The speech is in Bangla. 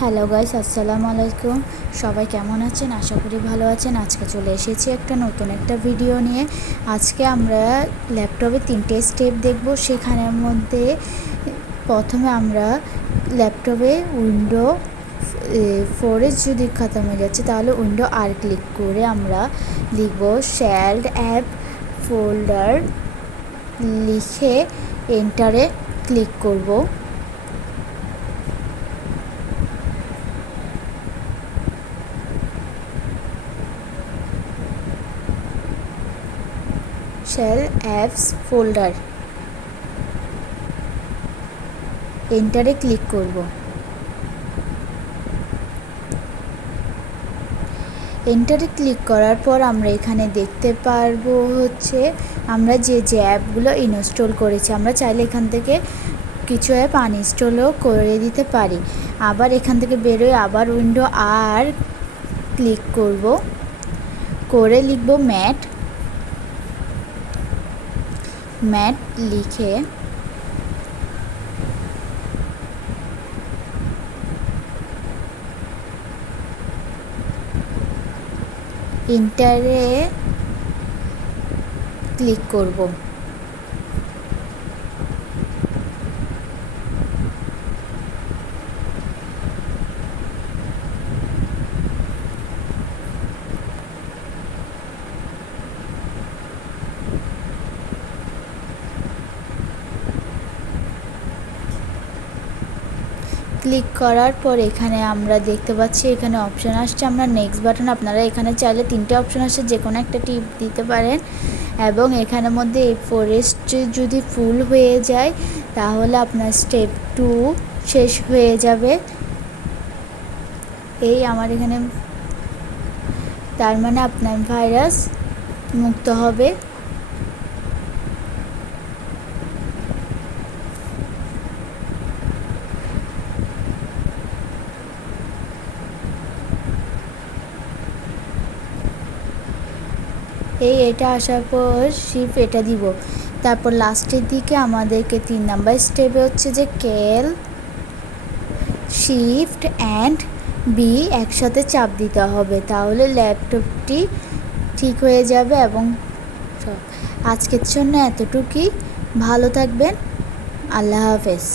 হ্যালো গাইস, আসসালামু আলাইকুম। সবাই কেমন আছেন? আশা করি ভালো আছেন। আজকে চলে এসেছি নতুন একটা ভিডিও নিয়ে। আজকে আমরা ল্যাপটপে 3টে স্টেপ দেখব। সেখানের মধ্যে প্রথমে আমরা ল্যাপটপে উইন্ডো 4 যদি খতম হয়ে যাচ্ছে তাহলে উইন্ডো আর ক্লিক করে আমরা লিখব শেয়ার্ড অ্যাপ ফোল্ডার, লিখে এন্টারে ক্লিক করব। শেল অ্যাপস ফোল্ডার, এন্টারে ক্লিক করব। এন্টারে ক্লিক করার পর আমরা এখানে দেখতে পারবো আমরা যে অ্যাপগুলো ইনস্টল করেছি। আমরা চাইলে এখান থেকে কিছু অ্যাপ আনইনস্টলও করে দিতে পারি। আবার এখান থেকে বেরোয় আবার উইন্ডো আর ক্লিক করব, করে লিখব ম্যাট লিখে এন্টারে ক্লিক করব। ক্লিক করার পর এখানে আমরা দেখতে পাচ্ছি এখানে অপশান আসছে, আমরা নেক্সট বাটন, আপনারা এখানে চাইলে 3টে অপশান আসছে, যে কোনো একটা টিপ দিতে পারেন। এবং এখানের মধ্যে এই ফরেস্ট যদি ফুল হয়ে যায় তাহলে আপনার স্টেপ 2 শেষ হয়ে যাবে। এই আমার এখানে, তার মানে আপনার ভাইরাস মুক্ত হবে। এটা আসার পর শিফট এটা দিব। তারপর লাস্টের দিকে আমাদেরকে 3 নাম্বার স্টেপে যে কেল শিফট অ্যান্ড বি একসাথে চাপ দিতে হবে, তাহলে ল্যাপটপটি ঠিক হয়ে যাবে। এবং আজকের জন্য এতটুকুই। ভালো থাকবেন। আল্লাহ হাফেজ।